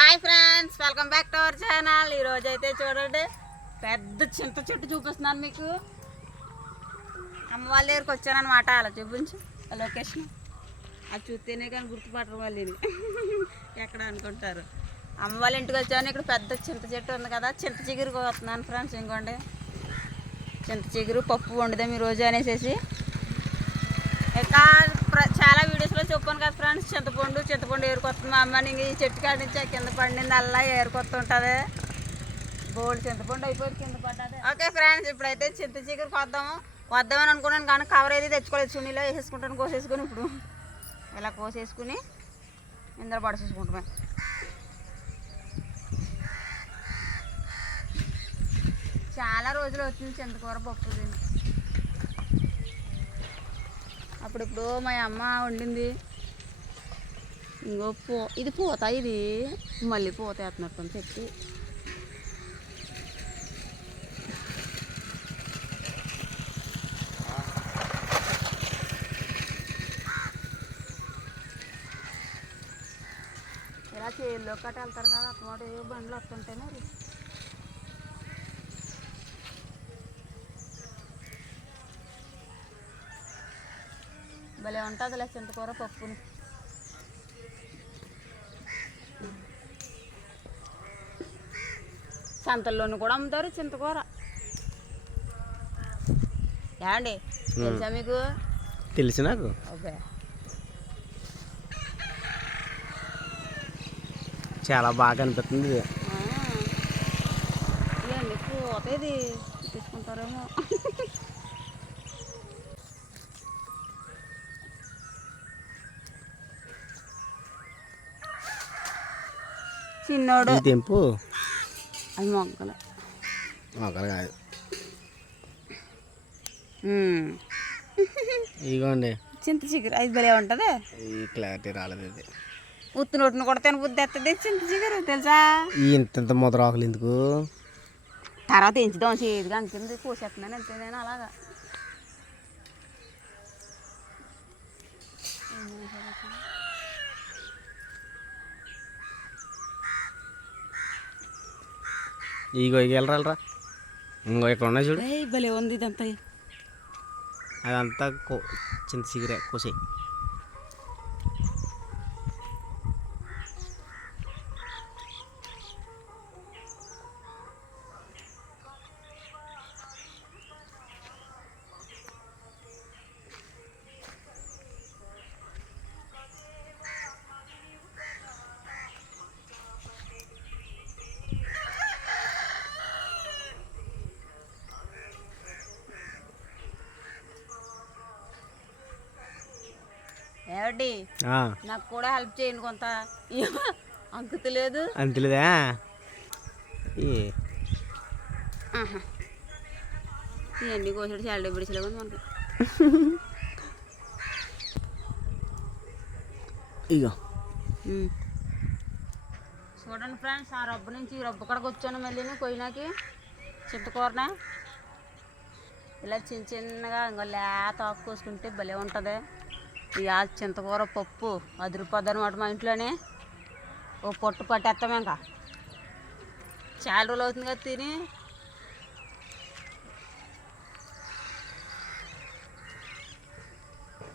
Hi friends welcome back to our channel ఈరోజు అయితే చూడండి పెద్ద చింత చెట్టు చూపిస్తున్నాను మీకు. అమ్మ వాళ్ళ దగ్గరికి వచ్చానమాట అలా చూపించు ఆ లొకేషన్ అది చూస్తేనే కానీ గుర్తుపట్టరు వాళ్ళని ఎక్కడ అనుకుంటారు? అమ్మ వాళ్ళ ఇంటికి వచ్చాను ఇక్కడ పెద్ద చింత చెట్టు ఉంది కదా చింత చిగురు వస్తున్నాను ఫ్రెండ్స్ ఇంకోండి. చింత చిగురు పప్పు వండుదాం ఈరోజు అనేసి చాలా వీడియోస్లో చెప్పాను కదా ఫ్రెండ్స్ చింతపండు చింతపండు ఏరుకొస్తుంది మా అమ్మ. నీకు ఈ చెట్టు కాడి నుంచి ఆ కింద పండింది అలా ఏరుకొస్తుంటుంది. బోల్డ్ చింతపండు అయిపోయి కింద పడ్డది. ఓకే ఫ్రెండ్స్ ఇప్పుడైతే చింత చీకరు కొద్దాము. వద్దామని అనుకున్నాను కానీ కవర్ అయితే తెచ్చుకోలేదు. చున్నీలో వేసేసుకుంటాను కోసేసుకుని ఇప్పుడు ఇలా కోసేసుకుని ఇందులో పడసేసుకుంటామే చాలా రోజులు వచ్చింది చింతకూర పప్పు తిని. అప్పుడిప్పుడు మా అమ్మ వండింది. ఇంకో పో ఇది పోతా ఇది మళ్ళీ పోత వేస్తున్నట్టు చెప్పి. ఇలా చేల్లో కట్ట వెళ్తారు కదా అక్కడ బండ్లు వస్తుంటాయి మరి. భలే ఉంటుందిలే చింతకూర పప్పుని. సంతల్లోనూ కూడా అమ్ముతారు చింతకూర. ఏమండి తెలుసా మీకు? తెలుసు నాకు. ఓకే చాలా బాగా అనిపిస్తుంది. ఇవన్నీ పోతేది తీసుకుంటారేమో. చిన్నోడు తెంపు? అది మొగ్గలు. ఒకరు కాదు. ఉమ్. ఇదిగోండి చింత చిగురు అది భలే ఉంటుంది. ఈ క్లారిటీ రాలేదు ఇది. ఉత్తు నోటిని కూడా తిన బుద్ధి ఎత్తది చింత చిగురు తెలుసా? ఈ ఇంత ఇంత ముద్ర ఆకులు ఎందుకు? తర్వాత ఎంచుదాం చేదుగా అంటుంది కోసేస్తున్నాను అంతే నేను అలాగా. ఇగో ఇక వెళ్ళరాలరా ఇంకో ఇక్కడ ఉన్నాయి చూడు. భలే ఉంది ఇదంతా. అదంతా చింత సిగరే కోసే ఆ, నాకు కూడా హెల్ప్ చేయండి కొంత. అంకుతలేదు. అంతలేదా ఇవన్నీ కోసాడు చాలా డబ్బు ఇచ్చలేవు మనకి. ఇగో. చూడండి ఫ్రెండ్స్ ఆ రబ్బు నుంచి ఈ రబ్బు కడకు వచ్చాను మళ్ళీ కొయ్యనాకి చింతకూరన ఇలా చిన్న చిన్నగా ఇంకో లేత ఆకు కోసుకుంటే భలే ఉంటుంది. ఆ చింతకూర పప్పు అది రూపాయలు అనమాట మా ఇంట్లోనే. ఓ పొట్టు పట్టేస్తాం ఇంకా. చాలా రోజులు అవుతుంది కదా తిని.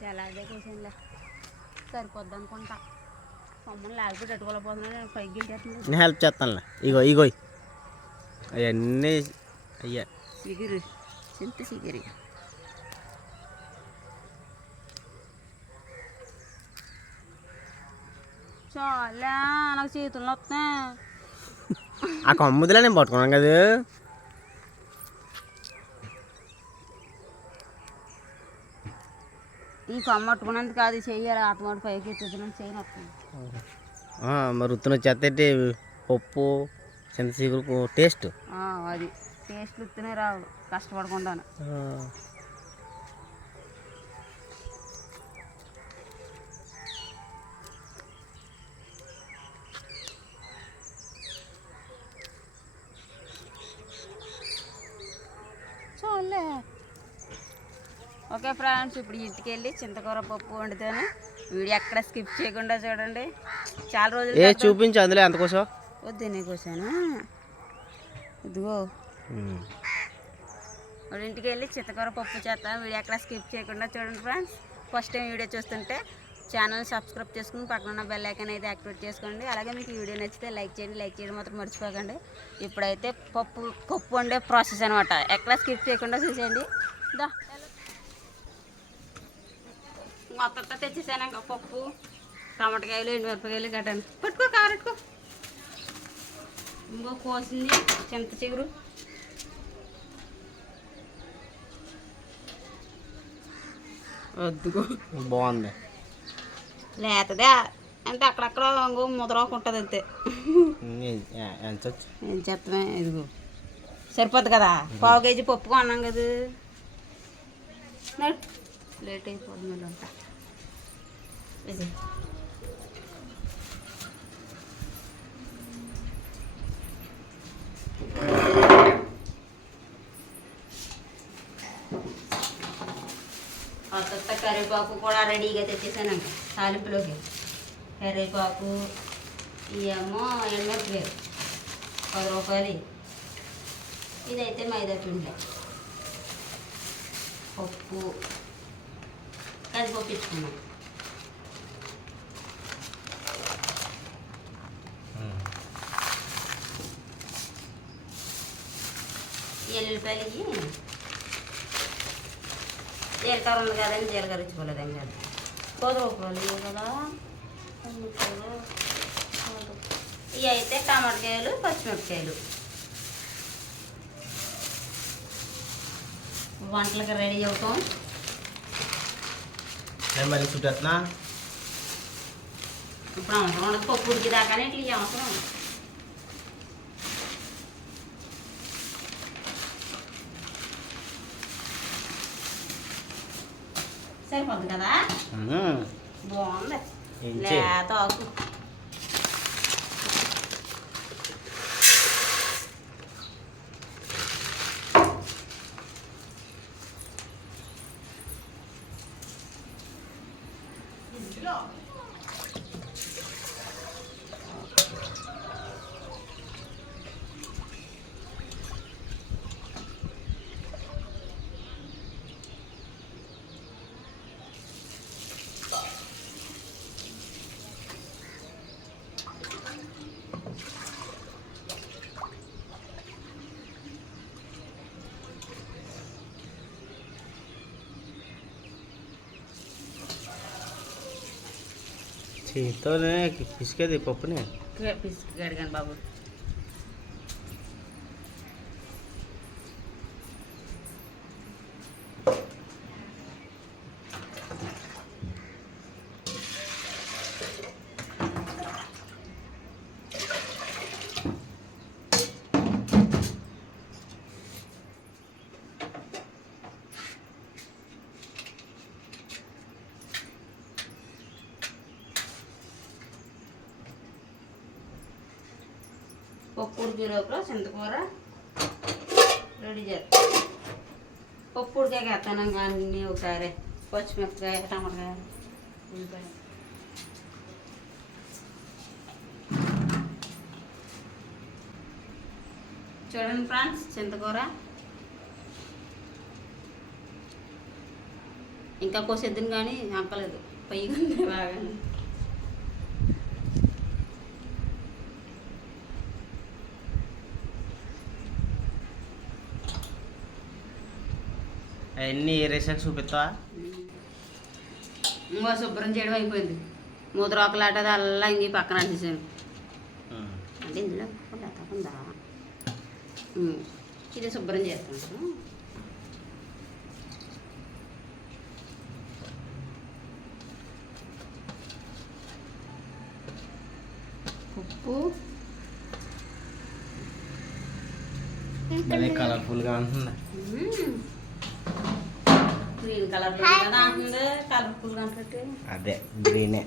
చాలా అదే కోసానులే సరిపోద్ది అనుకుంటా. మమ్మల్ని లేకపోతే పెట్టుకోలేకపోతున్నా నేను పైకి నేను హెల్ప్ చేస్తానులే. ఇగో ఇగో. అవన్నీ అయ్యా. సిగిరి. చింత సిగిరి. చాలా నాకు చేతుల్లో వస్తున్నాయి ఆ కొమ్ముదిలో నేను పట్టుకున్నాను కదా. ఈ కొమ్మ పట్టుకున్నందుకు కాదు చెయ్యాలి ఆటమాట పైకి ఎత్తుతున్నాను వస్తుంది ఆ, మరి ఉత్తున వచ్చేస్తే పప్పు చింత సిగురు టేస్ట్? ఆ, అది. టేస్ట్లు ఇస్తూనే రావు కష్టపడకుండాను. చూడలే ఓకే ఫ్రెండ్స్ ఇప్పుడు ఇంటికి వెళ్ళి చింతకూర పప్పు వండుతాను. వీడియో ఎక్కడ స్కిప్ చేయకుండా చూడండి. చాలా రోజులు ఏ చూపించు అందులో ఎంత కోసం వద్దు కూర్చోనా ఇదిగో. వాళ్ళ ఇంటికి వెళ్ళి చింతకూర పప్పు చేస్తాను. వీడియో ఎక్కడ స్కిప్ చేయకుండా చూడండి ఫ్రెండ్స్. ఫస్ట్ టైం వీడియో చూస్తుంటే ఛానల్ సబ్స్క్రైబ్ చేసుకుని పక్కన ఉన్న బెల్ ఐకాన్ అయితే యాక్టివేట్ చేసుకోండి. అలాగే మీకు ఈ వీడియో నచ్చితే లైక్ చేయండి లైక్ చేయడం మాత్రం మర్చిపోకండి. ఇప్పుడైతే పప్పు పప్పు వండే ప్రాసెస్ అనమాట ఎక్కడ స్కిప్ చేయకుండా చూసేయండి. దా. మొత్తం తెచ్చేసాను ఇంకా పప్పు టమాటకాయలు ఎండుమిరపకాయలు గట్టాను పట్టుకో కారెట్టుకో ఇంకో కోసింది చింత చిగురు. వద్దుకో బాగుంది. లేతదే అంటే అక్కడక్కడ ఇంకో ముదరాకు ఉంటుంది అంతే. ఏ- చేస్తామే ఇదిగో. సరిపోద్ది కదా? పావు కేజీ పప్పు కొన్నాం కదా. లేట్ అయిపోతుంది అంతా. ఇది. కొత్త కరివేపాకు కూడా రెడీగా తెచ్చేసాను ఇంకా తాలింపులోకి. కరివేపాకు ఇవేమో ఎండమిరపకాయలు పది రూపాయలు. ఇదైతే మైదా పిండి. పప్పు. కందిపప్పు ఇచ్చుకున్నాం. ఎల్లుల్లిపాయలకి జీలకర్ర ఉంది కదండి జీలకర్ర ఇచ్చుకోలేదు ఇంకా కదా ఇవి అయితే టమాటకాయలు పచ్చిమిరపకాయలు. వంటలకు రెడీ అవుతాం. మరి ఇప్పుడు అవసరం ఉండదు. పప్పు ఉడికి దాకానే ఇట్లా అవసరం సరిపోద్ది కదా. బాగుంది. లేత ఆకు. చేతితోనే పిసికేది పప్పుని పిసికి కానీ బాబు పప్పు ఉడికే లోపల చింతకూర రెడీ చేస్తాం పప్పు ఉడికాక వేస్తాను అన్నీ ఒకసారి పచ్చిమిరపకాయ టమాటకాయ ఉల్లిపాయ. చూడండి ఫ్రెండ్స్ చింతకూర. ఇంకా కోసేద్దును కానీ అంకలేదు పైగా ఉంది బాగా. అవన్నీ ఏరేసాక చూపిస్తావా? ఇంకో శుభ్రం చేయడం అయిపోయింది. ముద్రాకులాట అల్లా ఇంక పక్కన అంటేసాను. అంటే ఇందులో లేకుండా ఇది శుభ్రం చేస్తాను. ఉప్పు. కలర్ఫుల్గా ఉంటుంది? గ్రీన్ కలర్ అంటే అదే గ్రీనే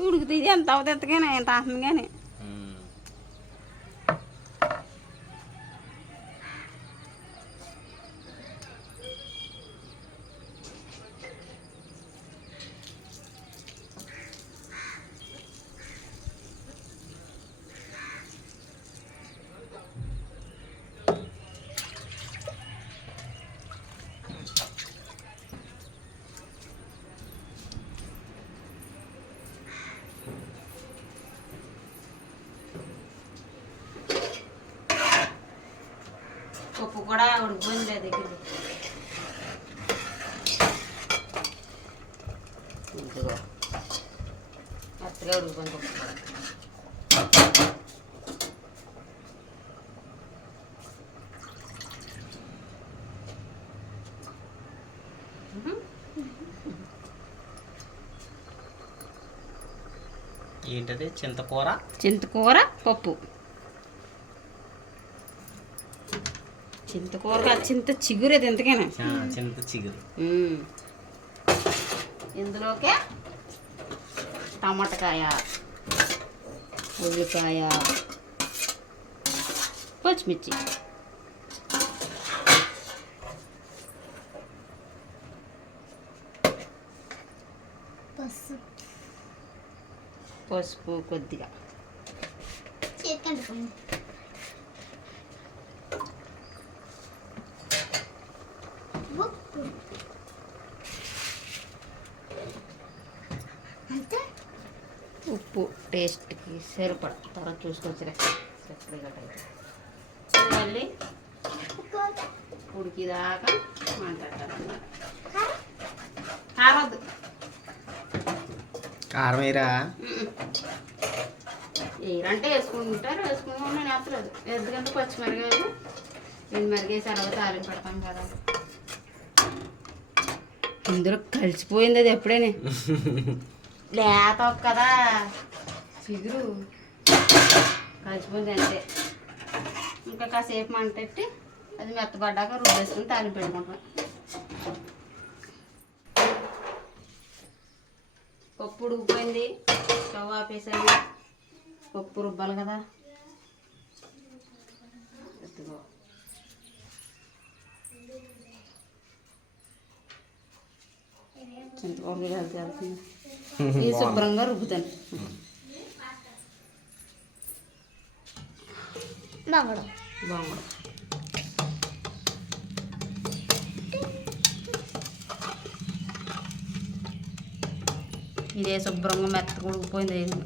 ఉడుకుతుంది ఎంత అవుతుంది కానీ ఎంత అవుతుంది కానీ. పప్పు కూడా ఉడికిపోయింది దగ్గర ఇదిగో మెత్తగా ఉడికిపోయింది పప్పు కూడా ఏంటది? చింతకూర? చింతకూర పప్పు. చింతకూర కాదు చింత చిగురేది ఎంతకైనా ఆ, చింత చిగురు. ఇందులోకే టమాటకాయ ఉల్లిపాయ పచ్చిమిర్చి. పసుపు. పసుపు కొద్దిగా. చేతికండి అంతే? ఉప్పు టేస్ట్కి సరిపడ తర్వాత చూసుకొచ్చిరా. మళ్ళీ ఉడికిదాకా మాట్లాడతారన్నమాట కారవద్దు కారం వేయరా ఏరంటే వేసుకుంటారు వేసుకుంటాం నేను వేస్తలేదు ఎందుకంటే పచ్చిమిరకాయలు ఎండు మిరగాయ తర్వాత తాలింపు పెడతాం కదా. ఇందులో కలిసిపోయింది అది ఎప్పుడేనే. లేత కదా. చిగురు కలిసిపోయింది అంతే. ఇంకా కాసేపు మంటెట్టి అది మెత్తబడ్డాక రుబ్బేసుకుని తాలింపు పెట్టుకుంటాం. పప్పు ఉడికిపోయింది. స్టవ్ ఆపేసాను. పప్పు రుబ్బాలి కదా. ఇదిగో. చింతపండు కలిసి వెళ్తుంది ఇది శుభ్రంగా రుబ్బుతాను. బాగుండు బాగుంది. ఇదే శుభ్రంగా మెత్తగా ఉడికిపోయింది ఇది.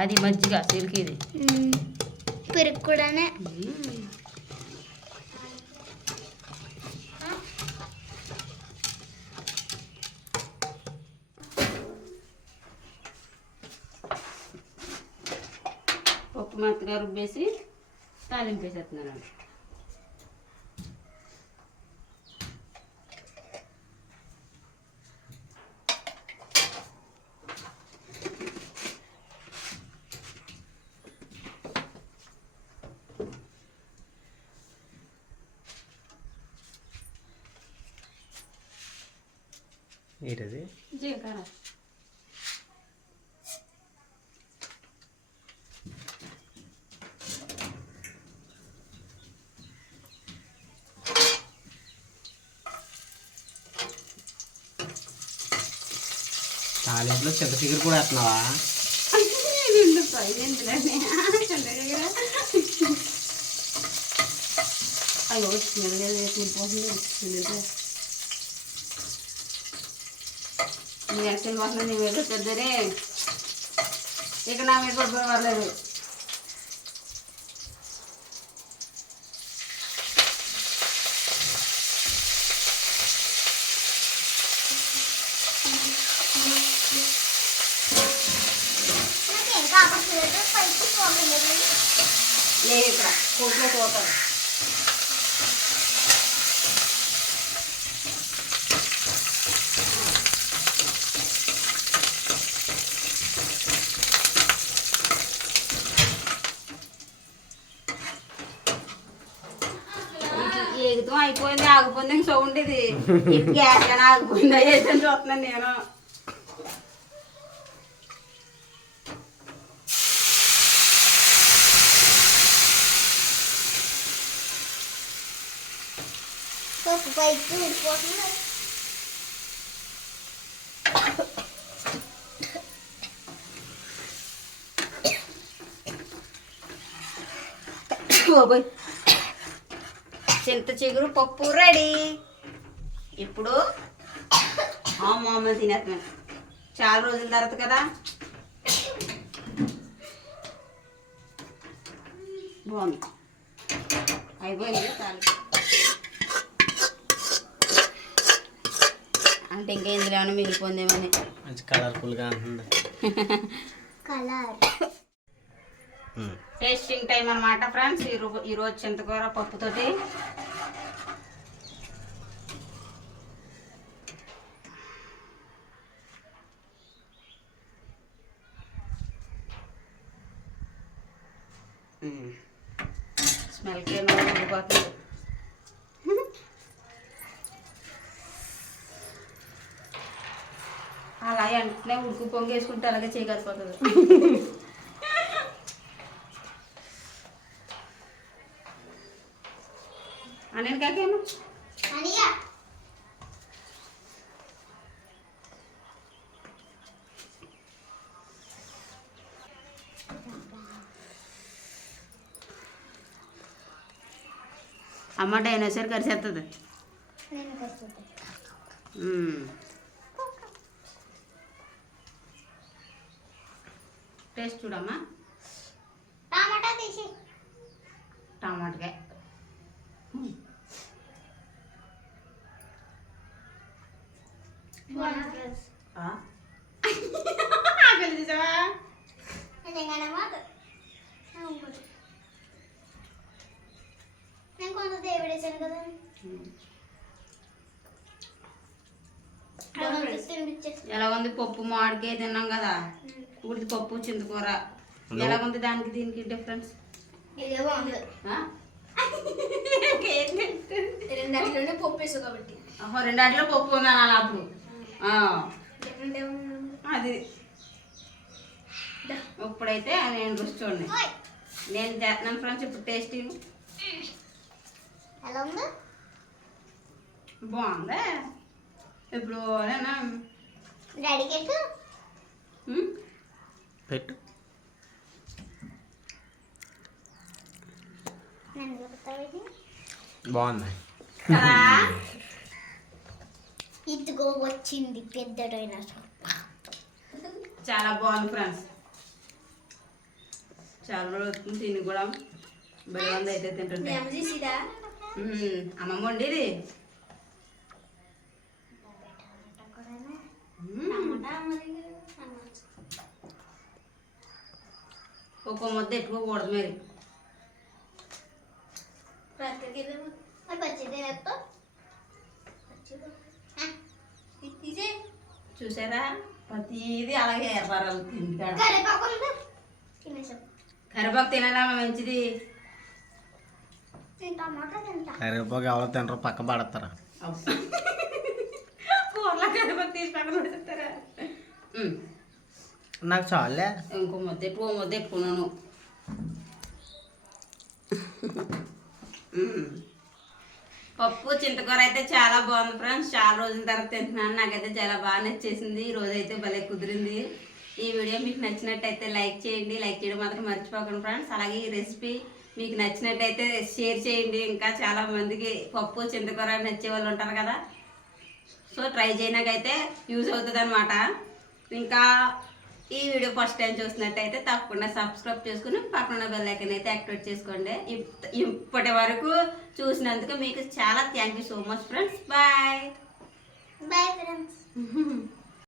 అది మజ్జిగ సిల్కిది పెరుగు కూడానే. తాలింపు వేసేస్తున్నాను ఏంటది? జీలకర్ర. చింత చిగురు కూడా వేస్తున్నావా? అయ్యో స్మెల్ నీ నీ మీద పెద్దరే ఇక నా మీద పర్లేదు నాకేం కావట్లేదు పైకి పోగలేదు లే ఇక్కడ కోట్లో పోతారు ఎగుతాం అయిపోయింది ఆగిపోయింది ఇంక సౌండ్ ఇది ఈ గ్యాస్ కానీ ఆగిపోయిందా ఏదని చూస్తున్నాను నేను పైకి ఊడిపోతుంది బాబోయ్. చింత చిగురు పప్పు రెడీ. ఇప్పుడు మామూలు తినేస్తున్నాను చాలా రోజుల తర్వాత కదా? బాగుంది. అయిపోయింది చాలు అంటే ఇంకా ఇందులో ఏమైనా మిగిలిపోయిందేమని. మంచి కలర్ఫుల్గా ఉంటుంది కలర్. టేస్టింగ్ టైం అనమాట ఫ్రెండ్స్. ఈరోజు చింతకూర పప్పుతోటి. స్మెల్కి ఉడిపోతుంది అలా ఉడుకు పొంగేసుకుంటే అలాగే చేయగలిపోతుంది అనేది కాకేమో అమ్మ డైనోసార్ కరిసేస్తుంది నేను కలుపుతా టేస్ట్ చూడమ్మా. టమాటా తీసి. టమాటకాయ? ఆకలి తీసావా? నేను కొంత దేవుడేసాను కదా. ఎలా ఉంది? పప్పు మామిడికాయ తిన్నాం కదా. ఉడిది పప్పు చింతకూర ఎలా ఉంది దానికి దీనికి డిఫరెన్స్ రెండాటిలోనే పప్పు వేసు కాబట్టి. రెండాటిలో పప్పు అప్పుడు అది. ఇప్పుడైతే నేను రుచి చూడండి. నేను చేస్తున్నాను ఫ్రెండ్స్ ఇప్పుడు టేస్టింగ్ ఎలా ఉంది? బాగుందా? ఇప్పుడు పెట్టు. కదా ఇదిగో వచ్చింది పెద్ద డైనోసార్ చాలా బాగుంది ఫ్రెండ్స్. చాలా రోజులు అవుతుంది తిని కూడా. బలి మంది అయితే తింటుంటే. ఉమ్, అమ్మమ్మ వండేది. ఉమ్, ఒక్కో ముద్ద ఎట్టుకోకూడదు మరి. చూసారా? ప్రతిదీ అలాగే ఏర్పడాలి తింటాడు. కరివేపాకు తినాలా మంచిది? కరివేపాకు ఎవరో తినరు పక్క పడతారా. కూరలో కరివేపాకు తీసి పక్కన పెడతారా. నాకు చాలే. ఇంకో ముద్ద ఎక్కువ ముద్ద ఎక్కున్నాను పప్పు చింతకూర అయితే చాలా బాగుంది ఫ్రెండ్స్. చాలా రోజుల తర్వాత తింటున్నాను. నాకైతే చాలా బాగా నచ్చేసింది. ఈ రోజు అయితే భలే కుదిరింది. ఈ వీడియో మీకు నచ్చినట్టయితే లైక్ చేయండి. లైక్ చేయడం మాత్రం మర్చిపోకండి ఫ్రెండ్స్. అలాగే ఈ రెసిపీ మీకు నచ్చినట్టయితే షేర్ చేయండి. ఇంకా చాలా మందికి పప్పు చింతకూర నచ్చే వాళ్ళు ఉంటారు కదా. సో ట్రై చేయడానికైతే యూజ్ అవుతుంది అనమాట ఇంకా ఈ వీడియో ఫస్ట్ టైం చూసినట్టయితే తప్పకుండా సబ్స్క్రైబ్ చేసుకుని పక్కన బెల్ ఐకన్ అయితే యాక్టివేట్ చేసుకోండి. ఇప్- ఇప్పటి వరకు చూసినందుకు మీకు చాలా thank you so much friends bye bye friends